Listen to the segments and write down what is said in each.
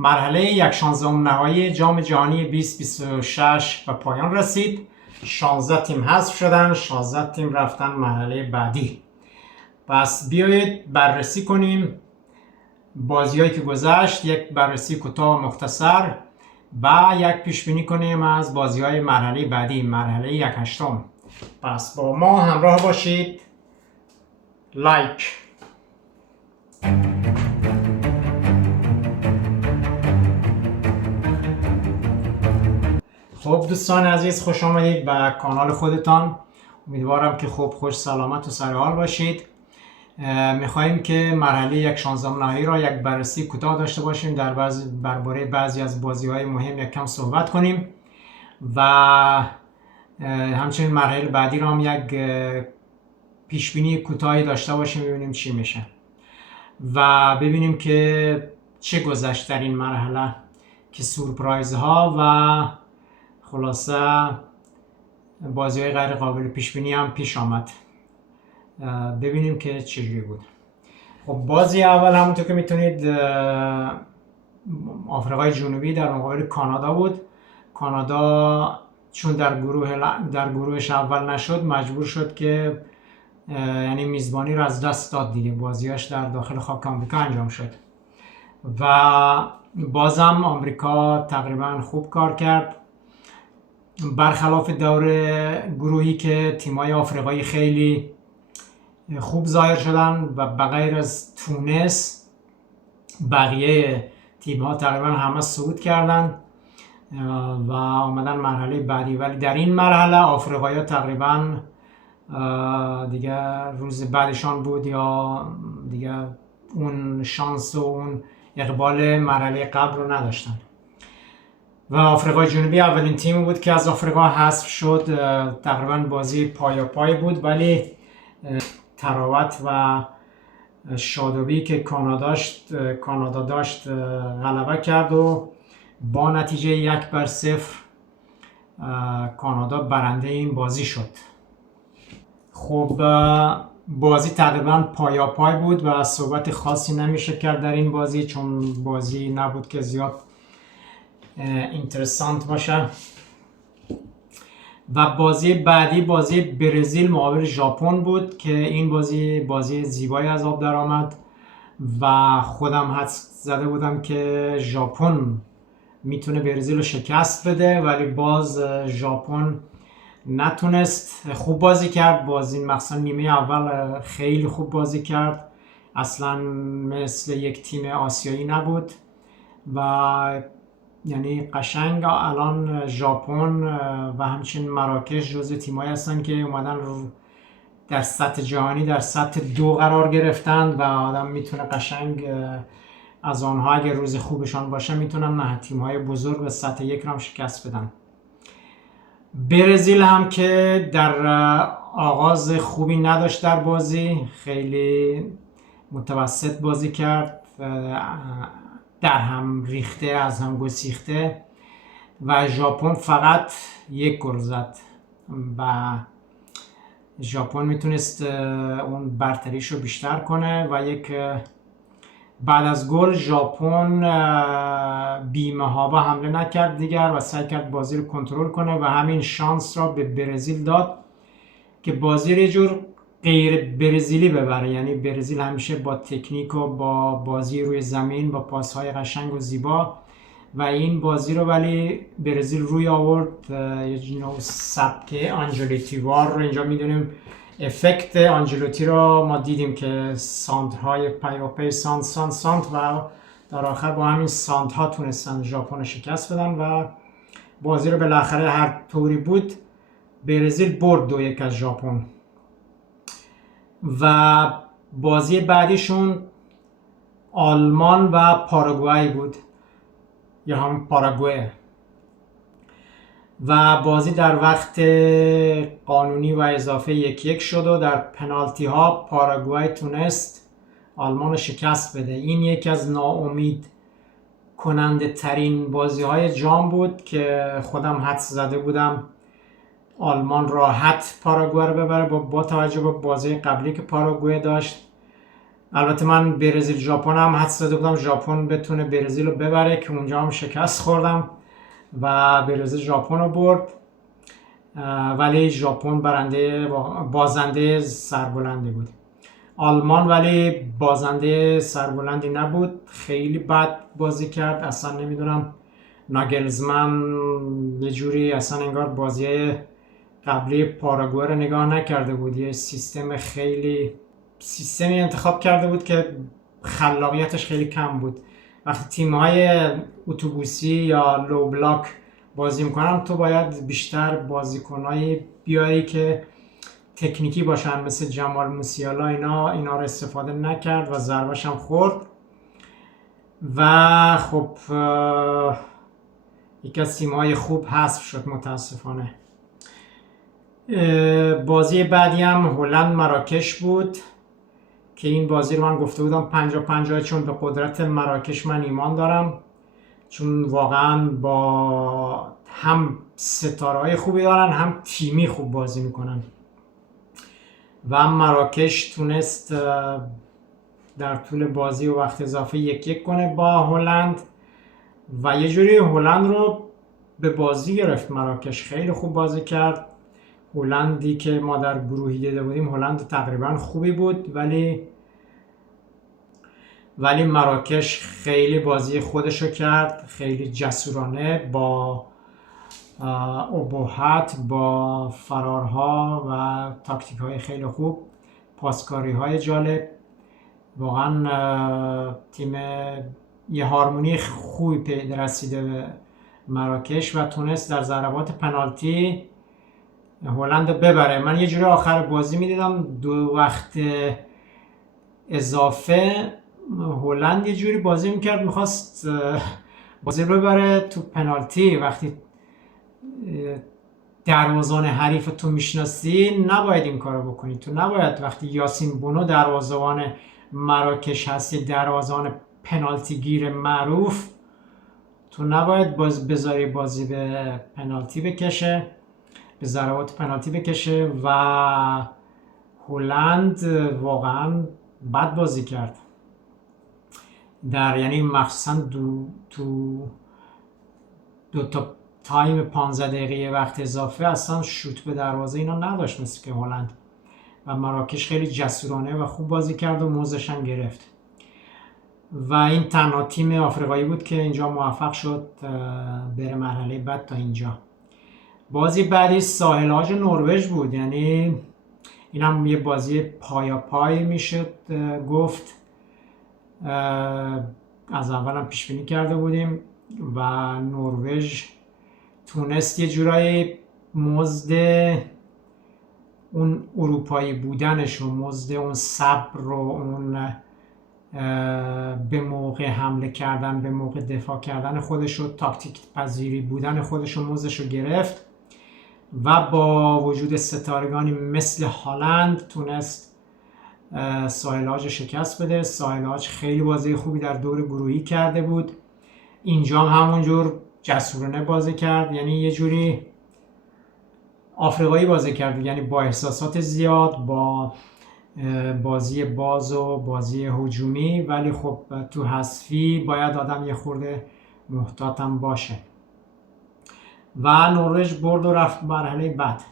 مرحله یک 16 نهایی جام جهانی 2026 به پایان رسید. 16 تیم حذف شدن، 16 تیم رفتن مرحله بعدی. پس بیایید بررسی کنیم بازی‌هایی که گذشت، یک بررسی کوتاه و مختصر و یک پیش بینی کنیم از بازی‌های مرحله بعدی، مرحله 1/8. پس با ما همراه باشید. لایک. خب دوستان عزیز، خوش آمدید به کانال خودتان. امیدوارم که خوب، خوش، سلامت و سرحال باشید. میخواهیم که مرحله 1/16 نهایی را یک بررسی کوتاه داشته باشیم، درباره بعضی از بازی‌های مهم یک کم صحبت کنیم و همچنین مرحله بعدی را هم یک پیش بینی کوتاهی داشته باشیم، ببینیم چی میشه و ببینیم که چه گذشت در این مرحله، که سورپرایز ها و خلاصه بازی های غیر قابل پیش بینی هم پیش آمد. ببینیم که چجوری بود. خب بازی اول همونطور که میتونید آفریقای جنوبی در مقابل کانادا بود. کانادا چون در گروهش اول نشد، مجبور شد که یعنی میزبانی رو از دست داد دیگه. بازیاش در داخل خاک آمریکا انجام شد و بازم آمریکا تقریبا خوب کار کرد، برخلاف دور گروهی که تیمای آفریقایی خیلی خوب ظاهر شدن و بغیر از تونس بقیه تیم‌ها تقریبا همه صعود کردن و آمدن مرحله بعدی. ولی در این مرحله آفریقایی‌ها تقریبا دیگه روز بعدشان بود یا دیگه اون شانس و اون اقبال مرحله قبل رو نداشتن و آفریقای جنوبی اولین تیم بود که از آفریقا حذف شد. تقریبا بازی پای بود، ولی تراوت و شادابی که کانادا داشت غلبه کرد و با نتیجه 1-0 کانادا برنده این بازی شد. خب بازی تقریبا پای بود و صحبت خاصی نمیشه کرد در این بازی، چون بازی نبود که زیاد اینترسانت باشه. و بازی بعدی بازی برزیل مقابل ژاپن بود که این بازی زیبایی از آب در آمد و خودم حدس زده بودم که ژاپن میتونه برزیل رو شکست بده، ولی باز ژاپن نتونست. خوب بازی کرد، بازی مثلا نیمه اول خیلی خوب بازی کرد، اصلا مثل یک تیم آسیایی نبود و یعنی قشنگ الان ژاپن و همچنین مراکش جزو تیمایی هستن که اومدن در سطح جهانی در سطح 2 قرار گرفتند و آدم میتونه قشنگ از آنها اگر روز خوبشان باشه میتونن تیم‌های بزرگ و سطح 1 رو هم شکست بدن. برزیل هم که در آغاز خوبی نداشت، در بازی خیلی متوسط بازی کرد، در هم ریخته، از هم گسیخته و ژاپن فقط 1 گل زد و ژاپن میتونست اون برتریشو بیشتر کنه و بعد از گل ژاپن بی‌محابا حمله نکرد دیگر و سعی کرد بازی رو کنترل کنه و همین شانس را به برزیل داد که بازی رو یه جور غیر برزیلی ببره. یعنی برزیل همیشه با تکنیک و با بازی روی زمین با پاس‌های قشنگ و زیبا و این بازی رو ولی برزیل روی آورد. یه نوع سبک آنجلوتی وار رو اینجا میدونیم. افکت آنجلوتی رو ما دیدیم که سانترهای پیاپی سانت و در آخر با همین سانت ها تونستن ژاپن رو شکست بدن و بازی رو بالاخره هر طوری بود برزیل برد 2-1 از ژاپن. و بازی بعدیشون آلمان و پاراگوئه بود یا هم پاراگوئه و بازی در وقت قانونی و اضافه 1-1 شد و در پنالتی ها پاراگوئه تونست آلمان رو شکست بده. این یکی از ناامید کننده ترین بازی های جام بود که خودم حدس زده بودم آلمان راحت پاراگوئه رو ببره با توجه به بازی قبلی که پاراگوئه داشت البته من برزیل ژاپن هم حدس داده بودم ژاپن بتونه برزیل رو ببره که اونجا هم شکست خوردم و برزیل ژاپن رو برد. ولی ژاپن بازنده سربلندی بود. آلمان ولی بازنده سربلندی نبود، خیلی بد بازی کرد. اصلا نمیدونم، ناگلزمن یه جوری اصلا انگار بازی قبلی پاراگوئه رو نگاه نکرده بود. یه سیستمی انتخاب کرده بود که خلاقیتش خیلی کم بود. وقتی تیم‌های اتوبوسی یا لو بلاک بازی میکنن تو باید بیشتر بازیکنایی بیاری که تکنیکی باشن، مثل جمال موسیالا. اینا رو استفاده نکرد و ضربش هم خورد و خب یکی از تیم‌های خوب حذف شد متاسفانه. بازی بعدی هم هلند مراکش بود که این بازی رو من گفته بودم 50-50، چون به قدرت مراکش من ایمان دارم، چون واقعا با هم ستاره‌های خوبی دارن هم تیمی خوب بازی میکنن و مراکش تونست در طول بازی و وقت اضافه 1-1 کنه با هلند و یه جوری هلند رو به بازی گرفت. مراکش خیلی خوب بازی کرد. هلندی که ما در گروهی دیده بودیم هلند تقریبا خوبی بود، ولی مراکش خیلی بازی خودشو کرد، خیلی جسورانه، با ابهت، با فرارها و تاکتیک های خیلی خوب، پاسکاری های جالب. واقعا تیم یه هارمونی خوبی پیدا رسیده به مراکش و تونست در ضربات پنالتی هلند رو ببره. من یه جوری آخر بازی میدیدم 2 وقت اضافه هلند یه جوری بازی میکرد میخواست بازی رو ببره تو پنالتی. وقتی دروازه‌بان حریف تو میشناسی نباید این کارو بکنی. تو نباید وقتی یاسین بونو دروازه‌بان مراکش هستی، دروازه‌بان پنالتی گیر معروف، تو نباید بذاری بازی به پنالتی بکشه، به ضربات پنالتی بکشه و هلند واقعا بد بازی کرد. یعنی مخصوصا تو دو تا تایم 15 دقیقه وقت اضافه اصلا شوت به دروازه اینا نداشت مثل که هلند، و مراکش خیلی جسورانه و خوب بازی کرد و موزش هم گرفت و این تنها تیم آفریقایی بود که اینجا موفق شد بره مرحله بعد تا اینجا. بازی بعدی ساحل عاج نروژ بود، یعنی این هم یه بازی پایا پای میشد گفت. از اول هم پیش بینی کرده بودیم و نروژ تونست یه جورایی مزد اون اروپایی بودنش و مزد اون صبر و اون به موقع حمله کردن، به موقع دفاع کردن خودش و تاکتیک پذیری بودن خودش و مزدش رو گرفت و با وجود ستارگانی مثل هالند تونست ساحل عاج شکست بده. ساحل عاج خیلی بازی خوبی در دور گروهی کرده بود، اینجا هم همونجور جسورانه بازی کرد، یعنی یه جوری آفریقایی بازی کرد، یعنی با احساسات زیاد، با بازی باز و بازی هجومی، ولی خب تو حذفی باید آدم یه خورده محتاطم باشه و نروژ برد و رفت مرحله بعد.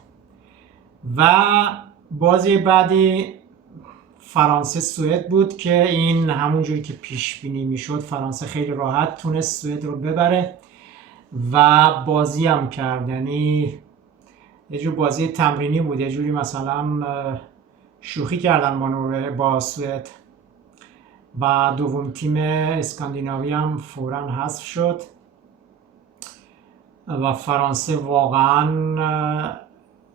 و بازی بعدی فرانسه سوئد بود که این همونجوری که پیش بینی میشد فرانسه خیلی راحت تونست سوئد رو ببره و بازی هم کرد، یعنی یه جور بازی تمرینی بود، یه جوری مثلا شوخی کردن با سوئد و دوم تیم اسکاندیناوی هم فوراً حذف شد و فرانسه واقعا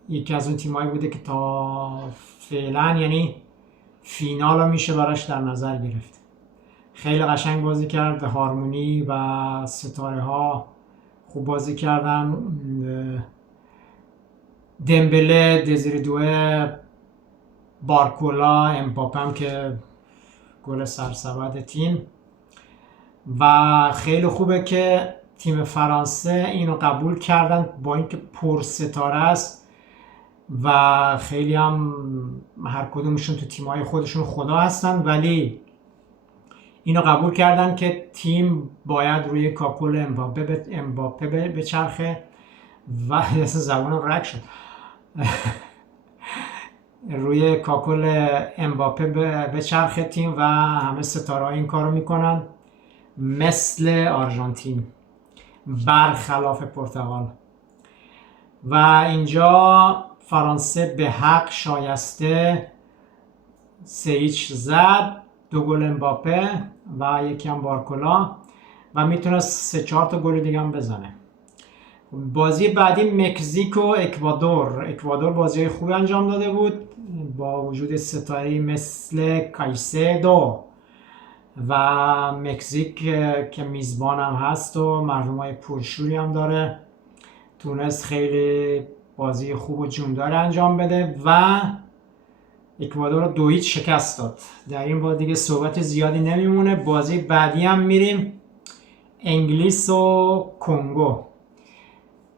یکی از اون تیمایی بوده که تا فعلا یعنی فینال رو میشه براش در نظر گرفت. خیلی قشنگ بازی کرد، هارمونی و ستاره ها خوب بازی کردن. دمبله، دزیری دوه، بارکولا، امباپه هم که گل سرسبد تیم. و خیلی خوبه که تیم فرانسه اینو قبول کردن با اینکه پر ستاره است و خیلی هم هر کدومشون تو تیم‌های خودشون خدا هستن، ولی اینو قبول کردن که تیم باید روی کاکل امباپه بچرخه و زبانم رک شد روی کاکل امباپه بچرخه تیم و همه ستاره این کارو میکنن مثل آرژانتین برخلاف پرتغال. و اینجا فرانسه به حق شایسته 3-0 زد، 2 گل امباپه و یکی هم بارکولا و میتونست 3-4 تا گل دیگه هم بزنه. بازی بعدی مکزیک و اکوادور بازی خوبی انجام داده بود با وجود ستاره‌ای مثل کایسدو و مکزیک که میزبان هم هست و مردمای پرشوری هم داره، تونست خیلی بازی خوب و جوندار انجام بده و اکوادور رو 2-0 شکست داد. در این بار دیگه صحبت زیادی نمیمونه. بازی بعدی هم میریم انگلیس و کنگو.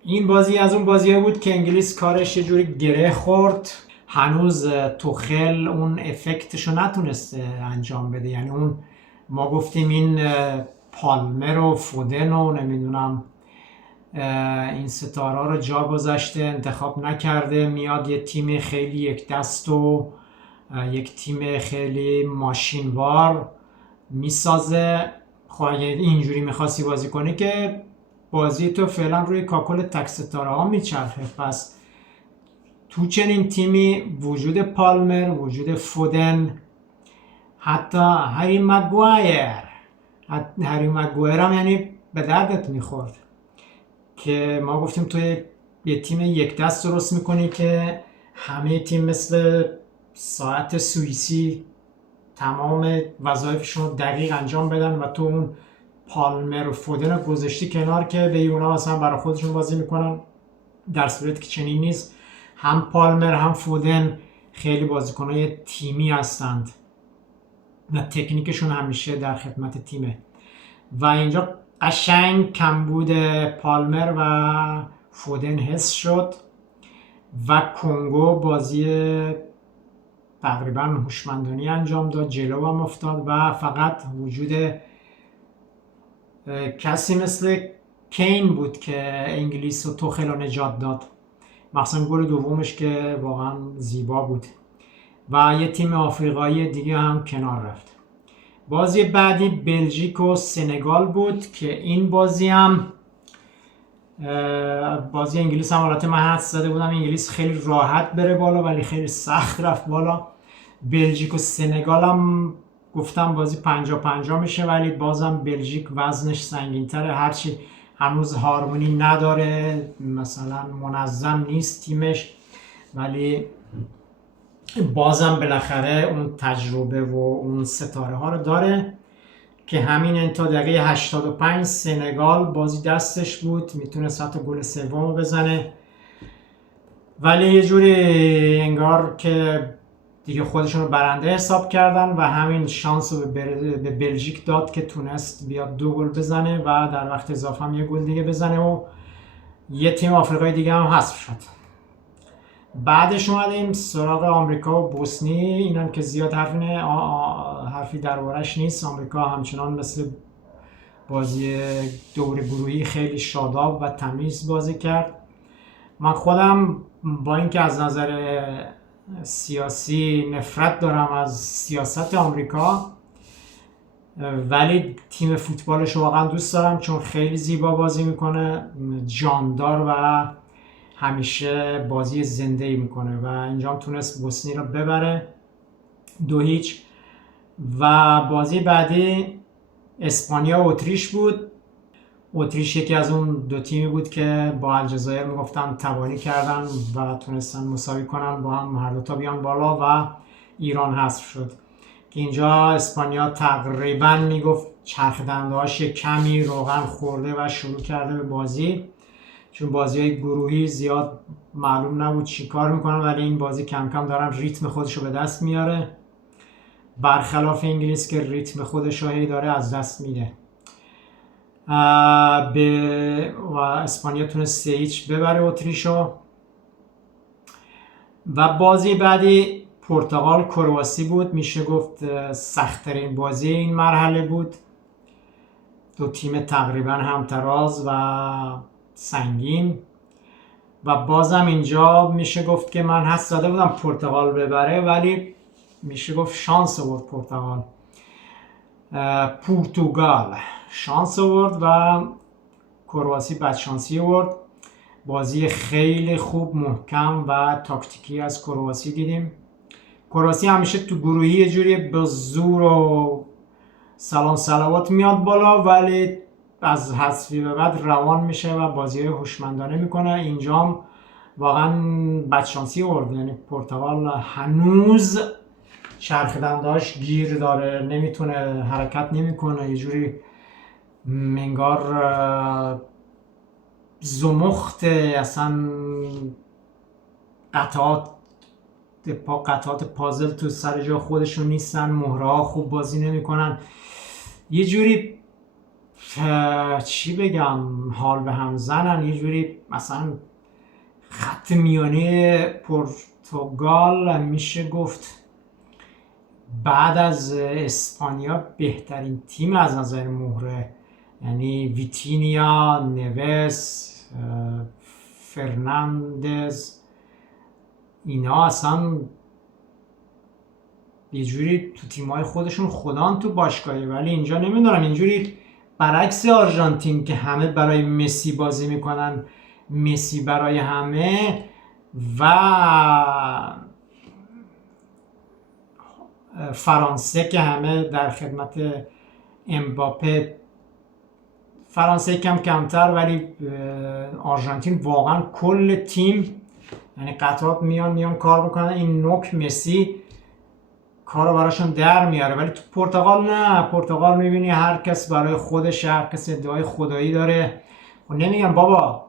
این بازی از اون بازیه بود که انگلیس کارش یه جوری گره خورد. هنوز توخل اون افکتشو نتونسته انجام بده، یعنی اون ما گفتیم این پالمر و فودن و نمیدونم این ستاره رو جا گذاشته، انتخاب نکرده، میاد یه تیم خیلی یک دست و یک تیم خیلی ماشینوار میسازه. خب اگه اینجوری میخواستی بازی کنی که بازی تو فعلا روی کاکل تک ستاره ها میچرخه. پس تو چنین تیمی وجود پالمر، وجود فودن، حتی هری مگوایر هم یعنی به دردت میخورد که ما گفتیم توی یه تیم یک دست درست میکنی که همه تیم مثل ساعت سوئیسی تمام وظایفشون رو دقیق انجام بدن و تو اون پالمر و فودن رو گذاشتی کنار که به اونا مثلا برای خودشون بازی میکنن، در صورتی که چنین نیست. هم پالمر هم فودن خیلی بازیکنای تیمی هستند و تکنیکشون همیشه در خدمت تیمه و اینجا قشنگ کمبود پالمر و فودن حس شد و کنگو بازی تقریبا هوشمندانه انجام داد، جلو هم افتاد و فقط وجود کسی مثل کین بود که انگلیس و توخل رو نجات داد، مثلا گل دومش که واقعا زیبا بود و یه تیم آفریقایی دیگه هم کنار رفت. بازی بعدی بلژیک و سنگال بود که این بازی هم بازی انگلیس هم البته من حدس زده بودم انگلیس خیلی راحت بره بالا ولی خیلی سخت رفت بالا. بلژیک و سنگال هم گفتم بازی 50-50 میشه ولی بازم بلژیک وزنش سنگین تره، هرچی هنوز هارمونی نداره، مثلا منظم نیست تیمش، ولی بازم بالاخره اون تجربه و اون ستاره ها رو داره که همین تا دقیقه 85 سنگال بازی دستش بود، میتونست حتی گل سوم رو بزنه ولی یه جوری انگار که دیگه خودشون رو برنده حساب کردن و همین شانس رو به بلژیک داد که تونست بیاد 2 گل بزنه و در وقت اضافه هم 1 گل دیگه بزنه و یه تیم آفریقایی دیگه هم حذف شد. بعدش اومدیم سراغ آمریکا و بوسنی، اینم که زیاد حرفی دربارش نیست. آمریکا همچنان مثل بازی دور گروهی خیلی شاداب و تمیز بازی کرد. من خودم با اینکه از نظر سیاسی نفرت دارم از سیاست آمریکا ولی تیم فوتبالش رو واقعا دوست دارم چون خیلی زیبا بازی میکنه، جاندار و همیشه بازی زنده ای میکنه و اینجا تونست بوسنی رو ببره 2-0. و بازی بعدی اسپانیا و اتریش بود. اتریش یکی از اون دو تیمی بود که با الجزایر میگفتن تبانی کردن و تونستن مساوی کنن با هم، هر دوتا بیان بالا و ایران حذف شد که اینجا اسپانیا تقریبا میگفت چرخ دنده‌هاش کمی روغن خورده و شروع کرده به بازی، چون بازی های گروهی زیاد معلوم نبود چی کار میکنن ولی این بازی کم کم دارن ریتم خودش رو به دست میاره، برخلاف انگلیس که ریتم خودش رو هی داره از دست میده. و اسپانیا تونست 3-0 ببره اتریشو و بازی بعدی پرتغال کرواسی بود، میشه گفت سخت‌ترین بازی این مرحله بود. دو تیم تقریبا همتراز و سنگین و بازم اینجا میشه گفت که من حس داده بودم پرتغال ببره، ولی میشه گفت شانس آورد پرتغال شانس آورد و کرواسی بدشانسی آورد. بازی خیلی خوب محکم و تاکتیکی از کرواسی دیدیم. کرواسی همیشه تو گروهی یه جوری به زور و سلام صلوات میاد بالا، ولی از حذفی به بعد روان میشه و بازی هوشمندانه میکنه. اینجا واقعا بدشانسی آورد، یعنی پرتغال هنوز چرخدنداش گیر داره، نمیتونه حرکت نمیکنه، یه جوری منگار زمخت، اصلا قطعات پازل تو سر جا خودشون نیستن، مهره ها خوب بازی نمیکنن، یه جوری چی بگم حال به هم زنن، یه جوری مثلا خط میانه پرتغال میشه گفت بعد از اسپانیا بهترین تیم از نظر مهره، یعنی ویتینیا، نوس، فرناندز، اینا اصلا یه جوری تو تیمای خودشون خدان تو باشگاهی. ولی اینجا نمیدونم، اینجوری برعکس آرژانتین که همه برای مسی بازی میکنن، مسی برای همه، و فرانسه که همه در خدمت امباپه، فرانسه کمتر، ولی آرژانتین واقعا کل تیم، یعنی قطعات میان کار میکنن. این نوک مسی کارو براشون در میاره. ولی تو پرتغال نه، پرتغال میبینی هر کس برای خودش، هر کس ادعای خدایی داره. و نمیگم بابا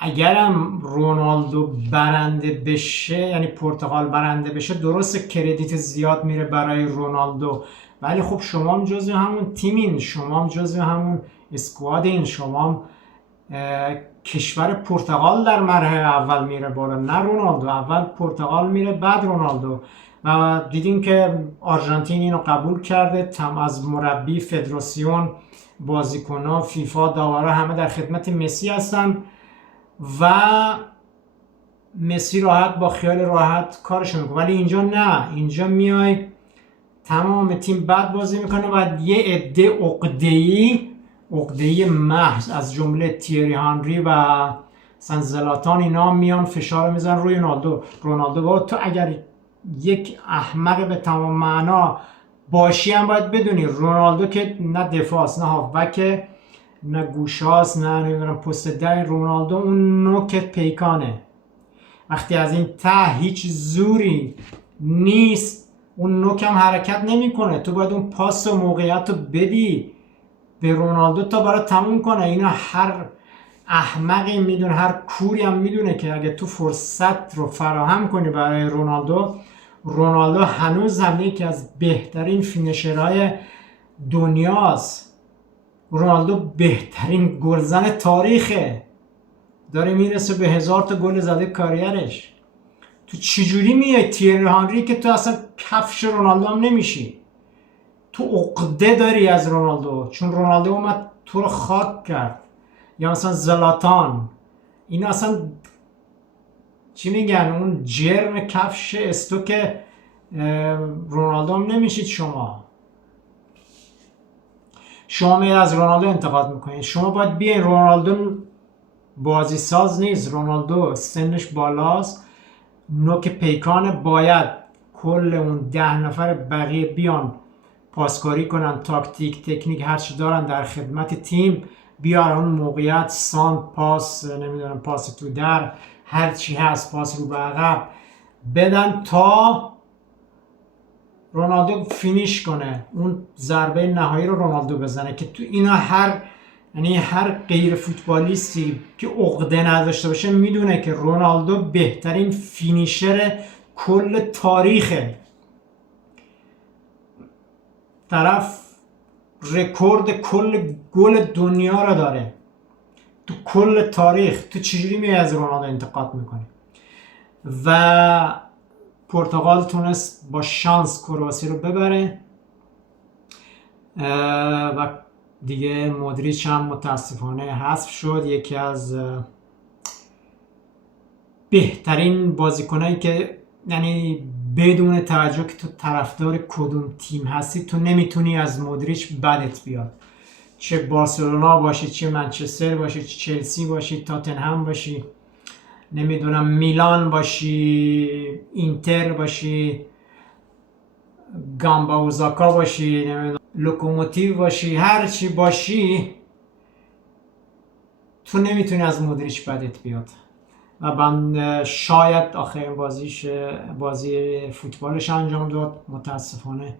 اگرم رونالدو برنده بشه، یعنی پرتغال برنده بشه، درسته کردیت زیاد میره برای رونالدو، ولی خب شما هم جزو همون تیمین، شما هم جزو همون اسکوادین، شما هم کشور پرتغال در مرحله اول میره بالا، نه رونالدو. اول پرتغال میره بعد رونالدو. و دیدیم که آرژانتین اینو قبول کرده، از مربی، فدراسیون، بازیکن‌ها، فیفا، داورا همه در خدمت مسی هستن و مسی راحت با خیال راحت کارشو میکنه. ولی اینجا نه، اینجا میای تمام تیم بد بازی میکنه و یه عده عقده‌ای محض از جمله تیری هانری و مثلا زلاتان، اینا میان فشار میزنن روی رونالدو. با تو اگر یک احمق به تمام معنا باشی هم باید بدونی رونالدو که نه دفاعست، نه هافبک، نه گوشاست، نه نمیدونم پست ده. رونالدو اون نوک پیکانه، وقتی از این ته هیچ زوری نیست اون نوک هم حرکت نمیکنه. تو باید اون پاس و موقعیت رو بدی به رونالدو تا برای تموم کنه. اینا هر احمقی میدونه، هر کوری هم میدونه که اگه تو فرصت رو فراهم کنی برای رونالدو هنوز هم یکی از بهترین فینیشرهای دنیاست. رونالدو بهترین گلزن تاریخه، داره میرسه به 1000 تا گل زده کاریرش. تو چجوری میای تیری هانری که تو اصلا کفش رونالدو هم نمیشی، تو عقده داری از رونالدو چون رونالدو اومد تو رو خاک کرد، یا مثلا زلاتان، اینا اصلا چی میگن، اون جرم کفش استوک رونالدو هم نمیشید. شما میاد از رونالدو انتقاد میکنید. شما باید بیاین، رونالدو بازی ساز نیست، رونالدو سنش بالاست، نوک پیکان، باید کل اون 10 نفر بقیه بیان پاسکاری کنن، تاکتیک، تکنیک، هرچی دارن در خدمت تیم، بیارن اون موقعیت، سان، پاس، نمیدونم پاس تو در، هرچی هست، پاس رو به عقب بدن تا رونالدو فینیش کنه، اون ضربه نهایی رو رونالدو بزنه. که تو اینا هر غیر فوتبالیستی که عقده نداشته باشه میدونه که رونالدو بهترین فینیشر کل تاریخه. طرف رکورد کل گل دنیا رو داره تو کل تاریخ. تو چجوری میای از رونالدو انتقاد میکنی؟ و پرتغال تونست با شانس کرواسی رو ببره و دیگه مودریچ هم متاسفانه حذف شد. یکی از بهترین بازیکنایی که یعنی بدون توجه که تو طرفدار کدوم تیم هستی تو نمیتونی از مودریچ بدت بیاد، چه بارسلونا باشی، چه منچستر باشی، چه چلسی باشی، تاتنهام باشی، نمیدونم میلان باشی، اینتر باشی، گامبا اوزاکا باشی، نمیدونم لوکوموتیو باشی، هر چی باشی تو نمیتونی از مودریچ بدت بیاد. و من شاید آخرین بازی فوتبالش انجام داد. متاسفانه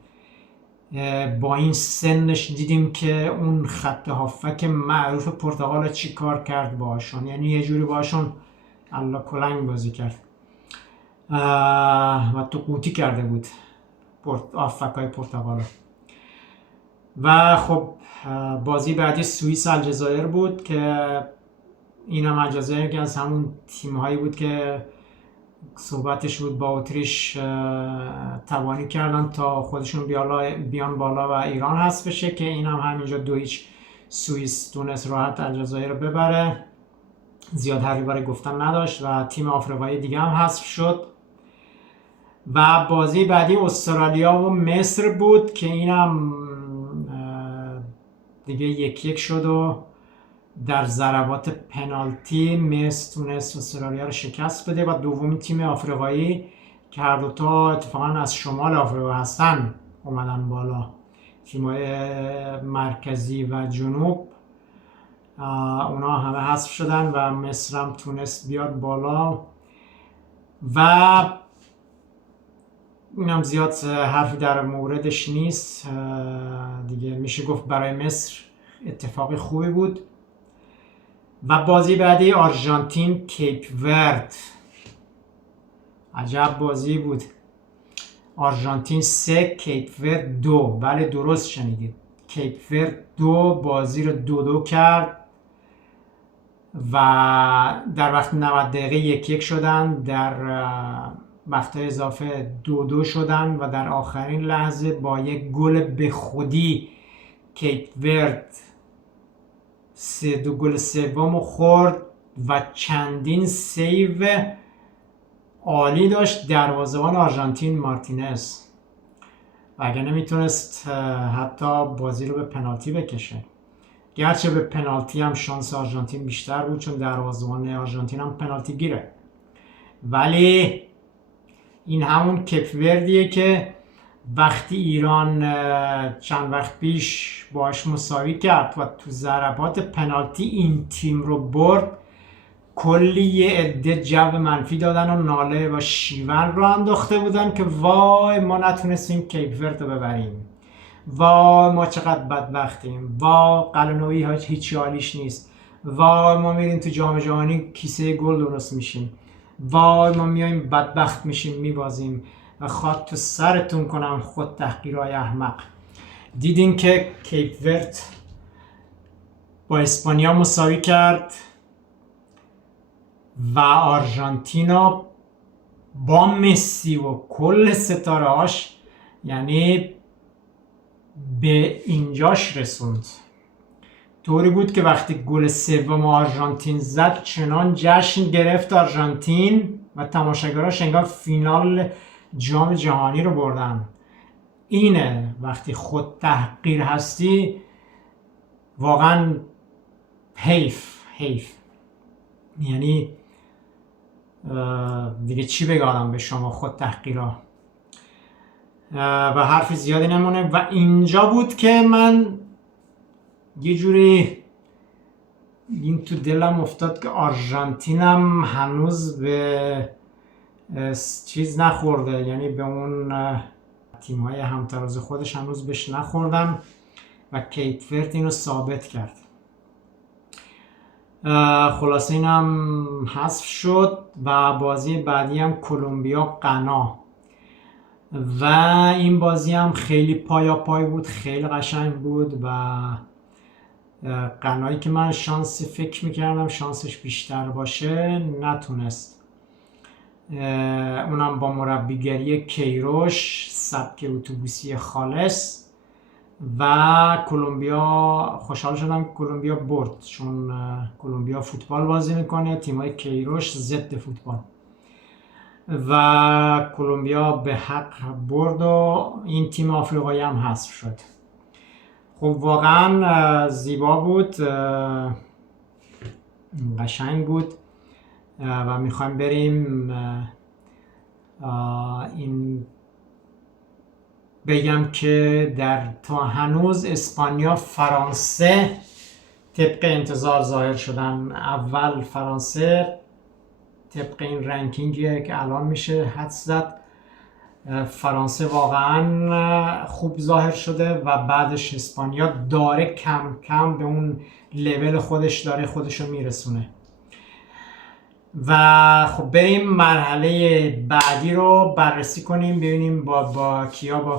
با این سنش دیدیم که اون خط هافک معروف پرتغال چی کار کرد باشون، یعنی یه جوری باشون الله کلنگ بازی کرد و تو قوطی کرده بود هافکای پرتغال. و خب بازی بعدی سوئیس الجزایر بود که این هم الجزایر که از همون تیم‌هایی بود که صحبتش بود با اتریش توانی کردن تا خودشون بیان بالا و ایران حذف بشه، که این هم همینجا 2-0 سوئیس تونست راحت الجزایر رو ببره، زیاد حرفی برای گفتن نداشت و تیم آفریقایی دیگه هم حذف شد. و بازی بعدی استرالیا و مصر بود که این هم دیگه 1-1 شد و در ضربات پنالتی مصر تونست استرالیا رو شکست بده و دومین تیم آفریقایی که هر دوتا اتفاقا از شمال آفریقا هستن اومدن بالا، تیم‌های مرکزی و جنوب اونا همه حذف شدن و مصر هم تونست بیاد بالا. و اینم زیاد حرفی در موردش نیست دیگه، میشه گفت برای مصر اتفاقی خوبی بود. و بازی بعدی آرژانتین کیپ ورد، عجب بازی بود. آرژانتین 3 کیپ ورد 2، بله درست شنیدید، کیپ ورد 2 بازی رو 2-2 کرد و در وقت 90 دقیقه 1-1 شدن، در وقت اضافه 2-2 شدن و در آخرین لحظه با یک گل به خودی کیپ ورد 3-2 گل سوم خورد و چندین سیو عالی داشت دروازه‌بان آرژانتین مارتینز و اگه نمیتونست حتی بازی رو به پنالتی بکشه، گرچه به پنالتی هم شانس آرژانتین بیشتر بود چون دروازه‌بان آرژانتین هم پنالتی گیره، ولی این همون کیپ وردیه که وقتی ایران چند وقت پیش باش مساوی کرد و تو ضربات پنالتی این تیم رو برد، کلی یه عده جو منفی دادن و ناله و شیون رو انداخته بودن که وای ما نتونستیم کیپ ورد رو ببریم، وای ما چقدر بدبختیم، وای قلنویی ها هیچی حالیش نیست، وای ما میریم تو جام جهانی کیسه گل درست میشیم، وای ما میایم بدبخت میشیم میبازیم و خاک تو سرتون کنم خود تحقیرهای احمق. دیدین که کیپ ورد با اسپانیا مساوی کرد و آرژانتینا با مسی و کل ستاره هاش یعنی به اینجاش رسوند. طوری بود که وقتی گل سوم آرژانتین زد چنان جشن گرفت آرژانتین و تماشاگراش انگار فینال جام جهانی رو بردن. اینه وقتی خود تحقیر هستی واقعا حیف یعنی دیگه چی بگم به شما خود تحقیرها و حرفی زیادی نمونه. و اینجا بود که من یه جوری این تو دلم افتاد که آرژانتینم هنوز به چیز نخورده، یعنی به اون تیم‌های همتراز خودش هنوز بهش نخوردم و کیپ ورد اینو ثابت کرد. خلاصه اینم حذف شد و بازی بعدی هم کلمبیا غنا و این بازی هم خیلی پای بود، خیلی قشنگ بود و غنایی که من فکر میکردم شانسش بیشتر باشه نتونست اونم با مربیگری کیروش، سبک اتوبوسی خالص. و کلمبیا، خوشحال شدم که کلمبیا برد، چون کلمبیا فوتبال بازی میکنه، تیمای کیروش ضد فوتبال، و کلمبیا به حق برد و این تیم آفریقایی هم حذف شد. خب واقعا زیبا بود، قشنگ بود و میخوایم بریم این بگم که تا هنوز اسپانیا، فرانسه طبق انتظار ظاهر شدن. اول فرانسه طبق این رنکینگی که الان میشه حدس زد، فرانسه واقعا خوب ظاهر شده و بعدش اسپانیا داره کم کم به اون لول خودش داره خودشو میرسونه. و خب بریم مرحله بعدی رو بررسی کنیم، ببینیم با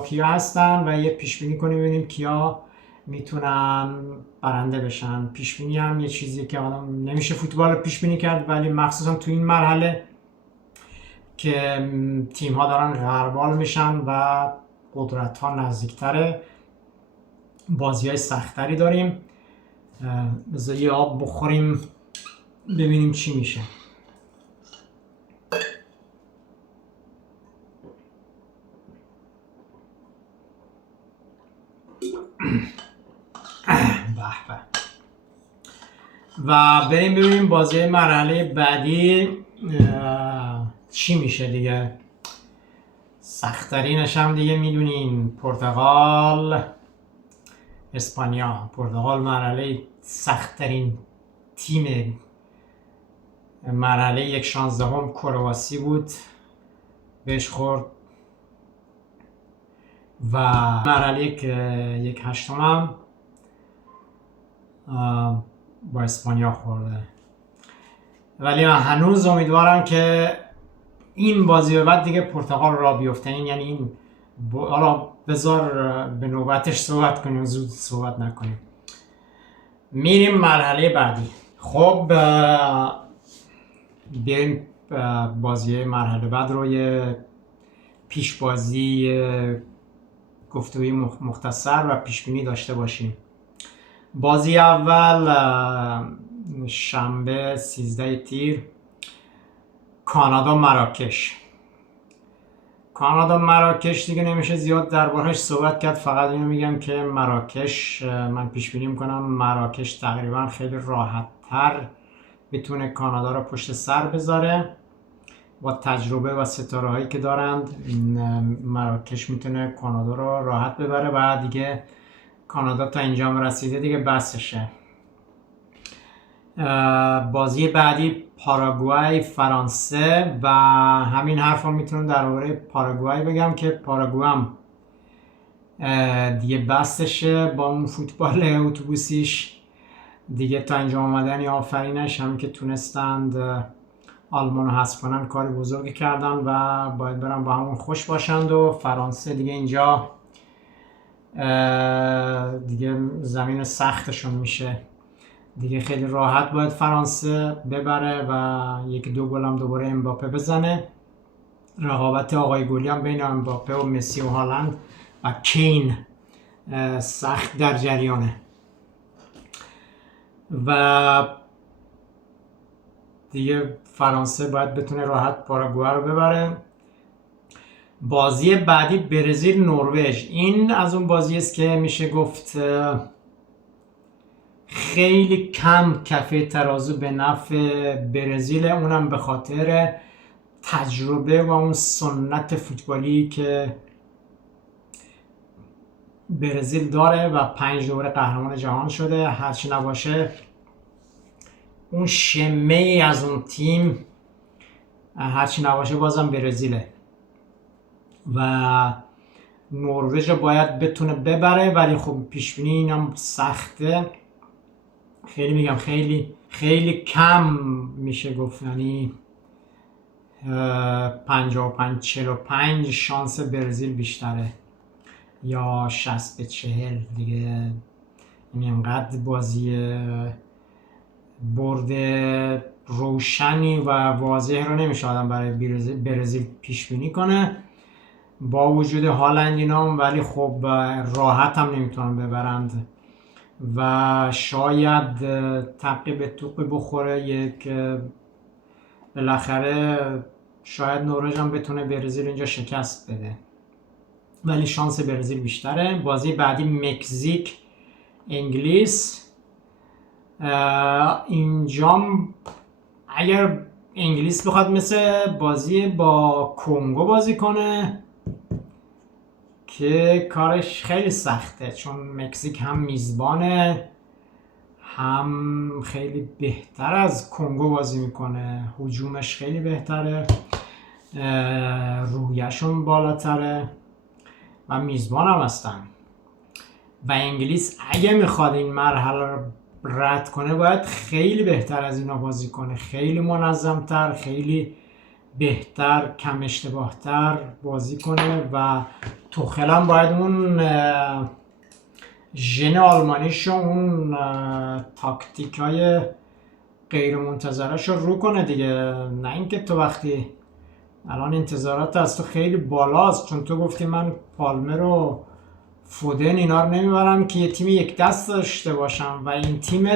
کیا هستن و یه پیشبینی کنیم ببینیم کیا میتونن برنده بشن. پیشبینی هم یه چیزی که آدم نمیشه فوتبال رو پیشبینی کرد، ولی مخصوصا تو این مرحله که تیم ها دارن غربال میشن و قدرت ها نزدیکتره، بازی های سختری داریم. بذار یه آب بخوریم ببینیم چی میشه. به به. و بریم ببینیم بازی مرحله بعدی چی میشه دیگه. سخت‌ترینش هم دیگه میدونین، پرتغال اسپانیا. پرتغال مرحله سخت‌ترین تیم مرحله 1/16 کرواسی بود، بهش خورد. و مرحله 1/8 با اسپانیا خورده. ولی من هنوز امیدوارم که این بازی به بعد دیگه پرتغال را بیفته. یعنی این حالا بذار به نوبتش صحبت کنیم، زود صحبت نکنیم. میریم مرحله بعدی. خب بریم بازی مرحله بعد رو یه پیش بازی گفتگوی مختصر و پیشبینی داشته باشیم. بازی اول شنبه 13 تیر، کانادا مراکش دیگه نمیشه زیاد دربارهش صحبت کرد. فقط اینو میگم که مراکش، من پیش بینی میکنم مراکش تقریبا خیلی راحت تر بتونه کانادا رو پشت سر بذاره. با تجربه و ستاره هایی که دارند مراکش میتونه کانادا رو راحت ببره و دیگه کانادا تا اینجا رسیده دیگه بسشه. بازی بعدی پاراگوئه فرانسه و همین حرف رو میتونم درباره پاراگوئه بگم که پاراگوئه هم دیگه بستشه با اون فوتبال اتوبوسیش دیگه. تا اینجا آمدن یا آفرینش، همین که تونستند آلمان رو حذف کنن کاری بزرگی کردن و باید برن با همون خوش باشند. و فرانسه دیگه اینجا دیگه زمین سختشون میشه دیگه، خیلی راحت باید فرانسه ببره و 1-2 گل هم دوباره امباپه بزنه. رقابت آقای گلی هم بین امباپه و مسی و هالند و کین سخت در جریانه و دیگه فرانسه باید بتونه راحت پاراگوئه رو ببره. بازی بعدی برزیل نروژ. این از اون بازی است که میشه گفت خیلی کم کفه ترازو به نفع برزیل، اونم به خاطر تجربه و اون سنت فوتبالی که برزیل داره و 5 دوره قهرمان جهان شده. هرچی نباشه اون شمه از اون تیم هرچی نباشه بازم برزیله و نروژ باید بتونه ببره. ولی خب پیشبینی اینم سخته، خیلی میگم خیلی کم میشه گفت، یعنی 55-45 شانس برزیل بیشتره یا 60-40 دیگه. یعنی انقدر بازی برد روشنی و واضح رو نمیشه آدم برای برزیل پیش بینی کنه با وجود هالند اینا، ولی خب راحت هم نمیتونن ببرند و شاید تقی به توقی بخوره یک بالاخره شاید نروژ هم بتونه برزیل اینجا شکست بده، ولی شانس برزیل بیشتره. بازی بعدی مکزیک انگلیس. اینجام اگر انگلیس بخواد مثل بازی با کنگو بازی کنه که کارش خیلی سخته، چون مکزیک هم میزبانه هم خیلی بهتر از کنگو بازی میکنه، هجومش خیلی بهتره، روحیه‌شون بالاتره و میزبان هم هستن و انگلیس اگه میخواد این مرحله رو رد کنه باید خیلی بهتر از اینا بازی کنه، خیلی منظمتر، خیلی بهتر، کم اشتباهتر بازی کنه و توخل هم باید اون ژن آلمانیش و اون تاکتیک های غیر منتظرش رو کنه دیگه. نه اینکه تو وقتی الان انتظارات از تو خیلی بالاست، چون تو گفتی من پالمر و فودن اینا رو نمیبرم که یه تیم یک دست داشته باشم و این تیم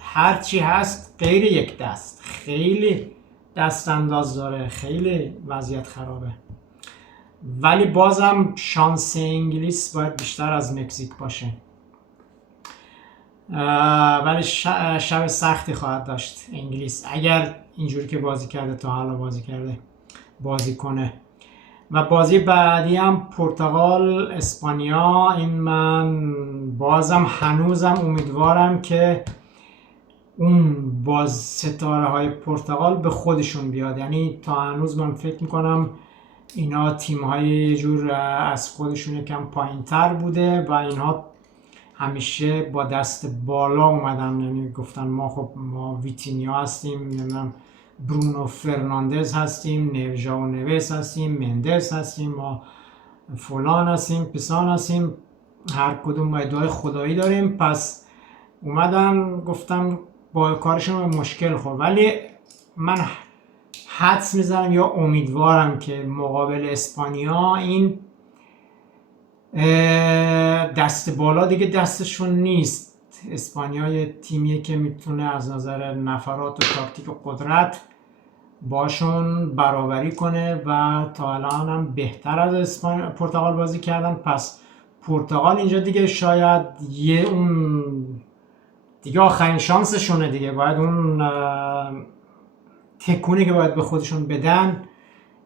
هرچی هست غیر یک دست، خیلی دست انداز داره، خیلی وضعیت خرابه. ولی بازم شانس انگلیس باید بیشتر از مکزیک باشه، ولی شب سختی خواهد داشت انگلیس اگر اینجوری که بازی کرده تا حالا بازی کنه. و بازی بعدی هم پرتغال اسپانیا. این من بازم هنوزم امیدوارم که اون باز ستاره های پرتغال به خودشون بیاد، یعنی تا هنوز من فکر میکنم اینا تیم های یه جور از خودشون یکم پایین تر بوده و اینها همیشه با دست بالا اومدن، یعنی گفتن ما ویتینیا هستیم، نمیدونم برونو فرناندز هستیم، ژائو نویس هستیم، مندز هستیم، ما فلان هستیم، پسان هستیم، هر کدوم ما ادعای خدایی داریم. پس اومدن گفتن با کارشون مشکل خورد، ولی من حدس میزنم یا امیدوارم که مقابل اسپانیا این دست بالا دیگه دستشون نیست. اسپانیا یه تیمیه که میتونه از نظر نفرات و تاکتیک و قدرت باشون برابری کنه و تا الان هم بهتر از پرتغال بازی کردن. پس پرتغال اینجا دیگه شاید اون دیگه آخرین شانسشونه دیگه، باید اون تکونی که باید به خودشون بدن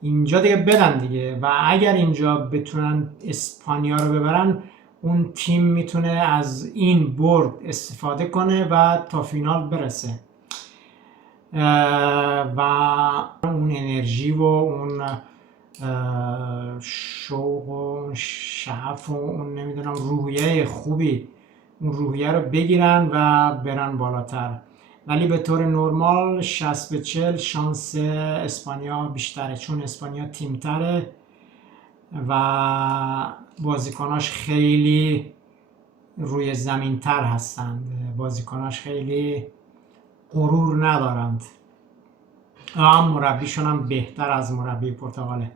اینجا دیگه بدن دیگه، و اگر اینجا بتونن اسپانیا رو ببرن اون تیم میتونه از این برد استفاده کنه و تا فینال برسه و اون انرژی و اون شوق و شعف و اون نمیدونم روحیه خوبی، اون روحیه رو بگیرن و برن بالاتر. ولی به طور نرمال 60-40 شانس اسپانیا بیشتره، چون اسپانیا تیمتره و بازیکناش خیلی روی زمین تر هستند، بازیکناش خیلی غرور ندارند و مربیشون هم بهتر از مربی پرتغاله.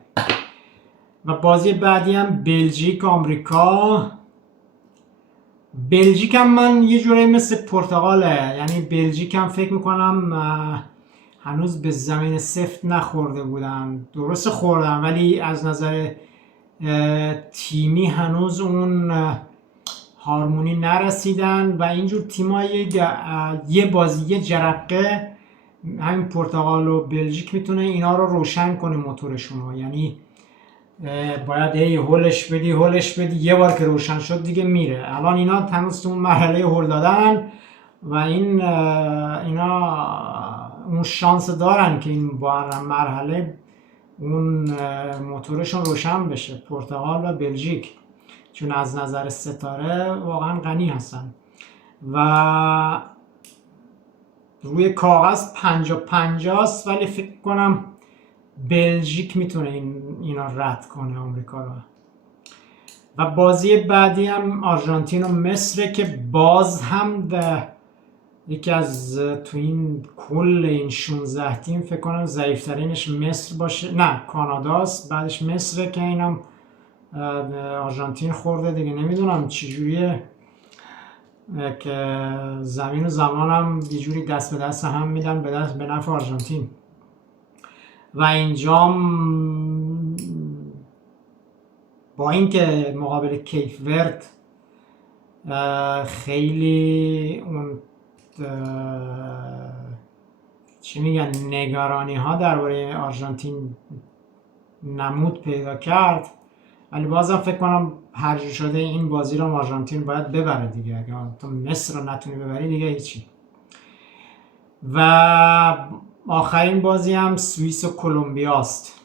و بازی بعدی هم بلژیک آمریکا. بلژیک هم من یه جوری مثل پرتغاله، یعنی بلژیک هم فکر میکنم هنوز به زمین سفت نخورده بودن، درست خوردن ولی از نظر تیمی هنوز اون هارمونی نرسیدن و اینجور تیمای یه بازی یه جرقه همین پرتغال و بلژیک میتونه اینا رو روشن کنه موتورشون رو، یعنی باید هولش بدی یه بار که روشن شد دیگه میره. الان اینا هنوز تو مرحله هول دادن و اینا اون شانس دارن که این با مرحله اون موتورشون روشن بشه، پرتغال و بلژیک، چون از نظر ستاره واقعا غنی هستن و روی کاغذ 50-50 است، ولی فکر کنم بلژیک میتونه اینا رد کنه آمریکا رو. و بازی بعدی هم آرژانتین و مصر که باز هم یکی از تو این کل این 16 تیم فکر کنم ضعیفترینش مصر باشه، نه کاناداست، بعدش مصره که اینم آرژانتین خورده دیگه. نمیدونم چجوریه که زمین و زمانم یه جوری دست به دست هم میدن به نفع آرژانتین. و اینجام با اینکه مقابل کیپ ورد خیلی اون چی میگن نگرانی ها درباره آرژانتین نمود پیدا کرد، ولی بازم فکر کنم هر جور شده این بازی رو آرژانتین باید ببره دیگه. اگه تو مصر رو نتونی ببری دیگه هیچی. و آخرین بازی هم سوئیس و کلمبیا است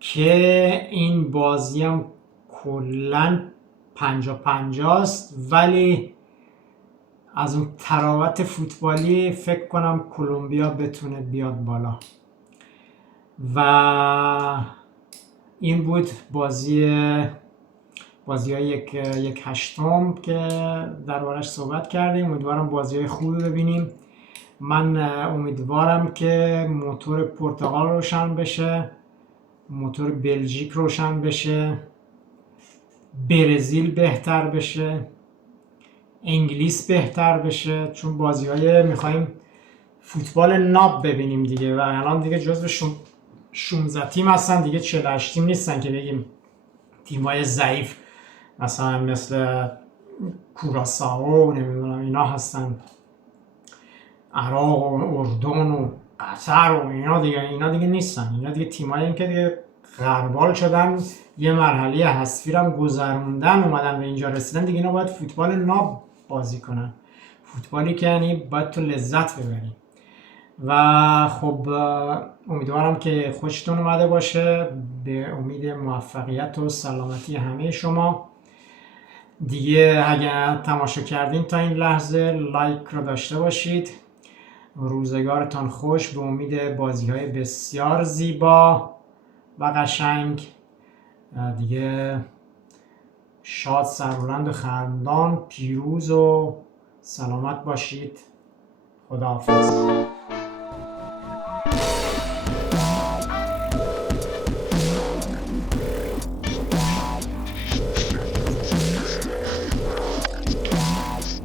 که این بازی هم کلا 50-50 است، ولی از اون تراوت فوتبالی فکر کنم کلمبیا بتونه بیاد بالا. و این بود بازی های یک هشتم که دربارش صحبت کردیم. امیدوارم بازی های خوبی ببینیم. من امیدوارم که موتور پرتغال روشن بشه، موتور بلژیک روشن بشه، برزیل بهتر بشه، انگلیس بهتر بشه، چون بازی های میخواییم فوتبال ناب ببینیم دیگه. و الان دیگه جزو 16 تیم هستن دیگه، 48 تیم نیستن که بگیم تیمای ضعیف مثلا مثل کوراسائو نمیدونم اینا هستن، عراق و اردن و قطر و اینا دیگه نیستن. اینا دیگه تیمایی این که دیگه غربال شدن، یه مرحله حذفی رو گذروندن، اومدن به اینجا رسیدن دیگه. اینا باید فوتبال ناب بازی کنن، فوتبالی که یعنی باید تو لذت ببری. و خب امیدوارم که خوشتون اومده باشه، به امید موفقیت و سلامتی همه شما دیگه. اگر تماشا کردین تا این لحظه لایک رو داشته باشید. روزگارتان خوش، به امید بازی های بسیار زیبا و قشنگ دیگه. شاد، سربلند و خندان، پیروز و سلامت باشید. خداحافظ.